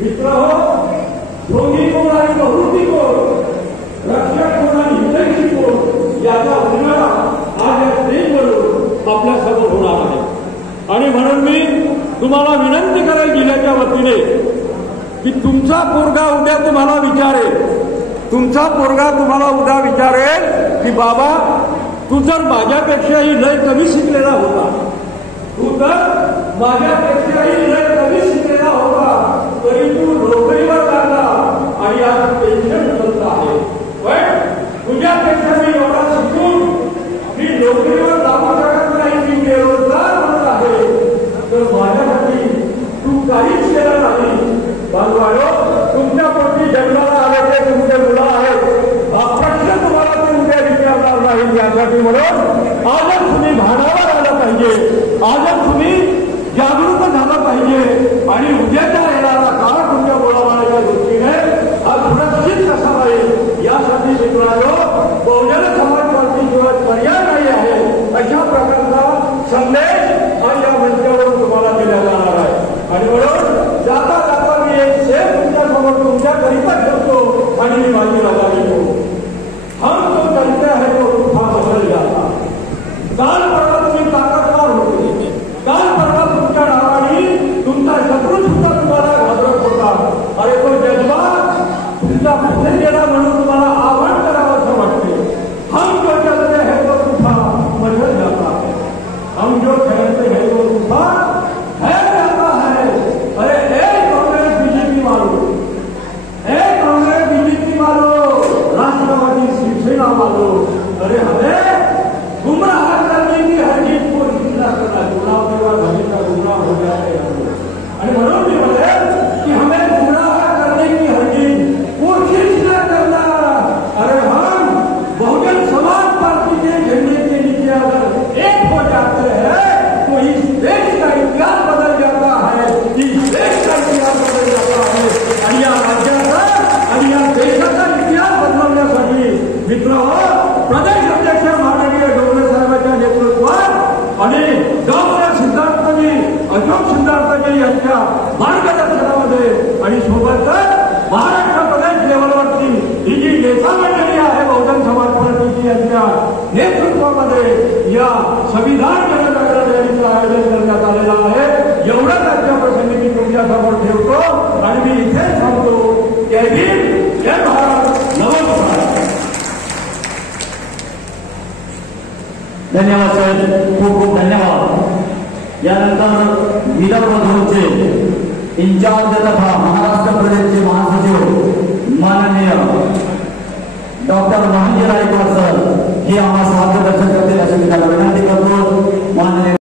मित्रहो, दोन्ही कोण आणि बहुती कोण, रक्षक कोण आणि हितैषी कोण याचा उलगडा आज या स्टेजवरून आपल्या समोर होणार आहे. आणि म्हणून मी तुम्हाला विनंती करेल जिल्ह्याच्या वतीने की तुमचा पोरगा उद्या तुम्हाला विचारेल की बाबा तू जर माझ्यापेक्षाही लय कमी शिकलेला होता, तरी तू नोकरीवर लागला आणि आज पेन्शन मिळत आहे. पण तुझ्यापेक्षा मी एवढा शिकून मी नोकरीवर लागू शकत नाही, मी बेरोजगार होत आहे, तर माझ्यासाठी तू काहीच केलं नाही. बांधवाडो, तुमच्या पोटी जन्माला आलेले तुमचे मुलं आहेत, हा प्रश्न तुम्हाला ते उद्या विचारणार नाही. यासाठी म्हणून आजच तुम्ही भानावर आलं पाहिजे, आजच तुम्ही जागरूक झालं पाहिजे आणि उद्याचा येणारा काळ तुमच्या मुलाबाळाच्या दृष्टीने हा सुरक्षित कसा राहील यासाठी मित्रांनो बहुजन समाज पार्टीशिवाय पर्याय नाही आहे अशा प्रकारचा संदेश आज या मंचावरून तुम्हाला दिला जाणार आहे. आणि म्हणून जाता जाता मी एक शेर तुमच्या समोर तुमच्याकरिता ठेवतो आणि मी माझी रजा घेतो. हम तो करते है तो तुफा बदल जाता. काल परवा तुम्ही ताकदवार होते, काल परवा तुमच्या नावाने तुमचा शत्रू सुद्धा तुम्हाला घाबरत होता. अरे तो जज्बा तुमचा पुढे गेला म्हणून तुम्हाला आव्हान करावं असं वाटते. हम जो चलते है तो तुफा बदल जाता है, हम जो खेलते हैं तो तुफा है जाता है. अरे कांग्रेस बीजेपी वालों, कांग्रेस बीजेपी वालों, राष्ट्रवादी शिवसेना वालों, अरे हमें गुमराह करने की हर चीज को हिंसा करना, चुनाव के बाद हमेशा गुमराह हो जाए. आणि म्हणून मी म्हणेन की हमें गुमराह करने की हर चीज कोशिश न करना. अरे हम बहुजन समाज पार्टी के झंडे के नीचे अगर एक हो जाते हैं तो इस देश का इतिहास बदल जाता है, इस देश का इतिहास बदल जाता है. आणि या राज्याचा आणि या देशाचा इतिहास बदलवण्यासाठी मित्रहो, प्रदेश अध्यक्ष माननीय डोंगरे साहेबांच्या नेतृत्वात आणि डॉक्टर सिद्धार्थजी, अशोक सिद्धार्थजी यांच्या मार्गदर्शनामध्ये आणि सोबतच महाराष्ट्र प्रदेश लेवलवरती ही जी नेता मंडळी आहे बहुजन समाज पार्टीची यांच्या नेतृत्वामध्ये या संविधान जनजागरण रॅलीचं आयोजन करण्यात आलेलं आहे. एवढंच आजच्या प्रसंगी मी तुमच्या समोर ठेवतो आणि मी इथे थांबतो. जय हिंद, जय भारत, नमस्कार. धन्यवाद साहेब, खूप खूप धन्यवाद. यानंतर विदर्भ झोनचे इंचार्ज तथा महाराष्ट्र प्रदेशचे महासचिव माननीय डॉक्टर महांजी रायकर सर हे आम्हाला मार्गदर्शन